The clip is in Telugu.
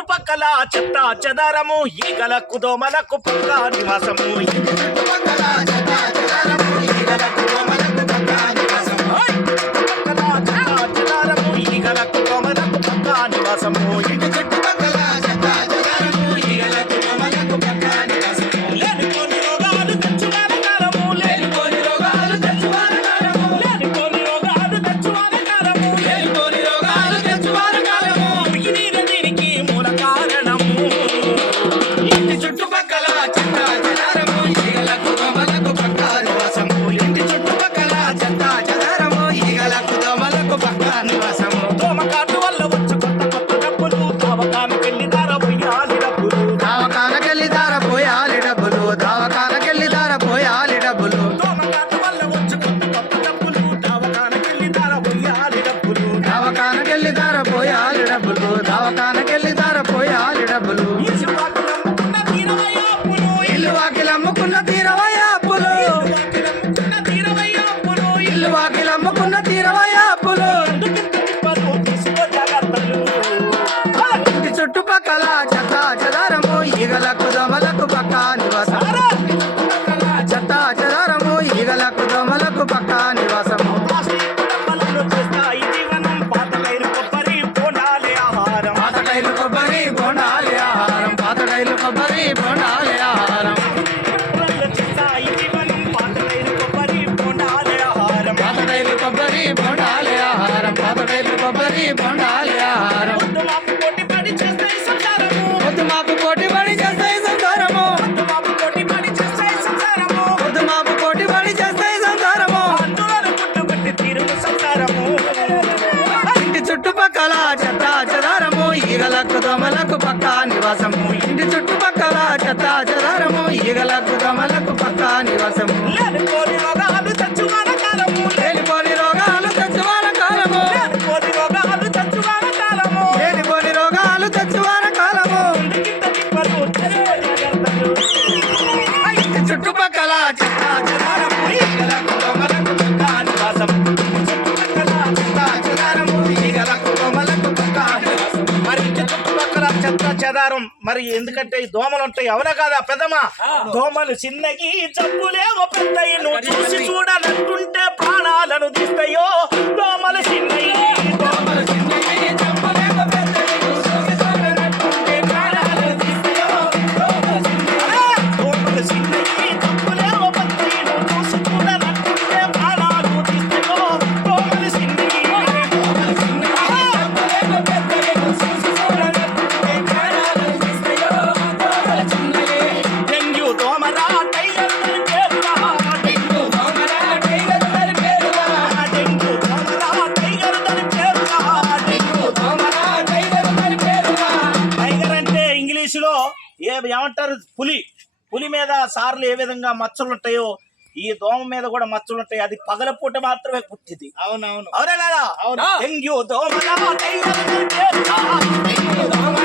చుట్టుపక్కల చెత్త చెదారము ఈగలకు దోమలకు పుక్క నివాసము. డబ్బులు ఇల్లు వాకిలు అమ్ముకున్న తీరవై అప్పులు. ఇల్లు వాకిలు అమ్ముకున్న తీరవై అప్పులు. ఇంటి చుట్టుపక్కల చెత్త చెదారము ఈగలకు దొమలకు పక్క నివాసం. చెత్త చెదారము ఈగలకు దొమలకు పక్క నివాసం కమలకు పక్క నివాసము. ఇంటి చుట్టుపక్కల చెత్త చెదారము. ఈగలకు కమలకు పక్క నివాసము. లేనిపోని కాలము. రోగాలు తెచ్చు కాలము. రోగాలు తెచ్చు రోగాలు చెదారం? మరి ఎందుకంటే ఈ దోమలు ఉంటాయి అవునా కదా పెద్దమా దోమలు చిన్నకి జబ్బులేవో పెద్దయి. నువ్వు ఏ ఏమంటారు? పులి. పులి మీద సార్లు ఏ విధంగా మచ్చలు ఉంటాయో ఈ దోమ మీద కూడా మచ్చలు ఉంటాయి అది పగలపూట మాత్రమే పుట్టింది. అవునవును. అవునా కదా దోమ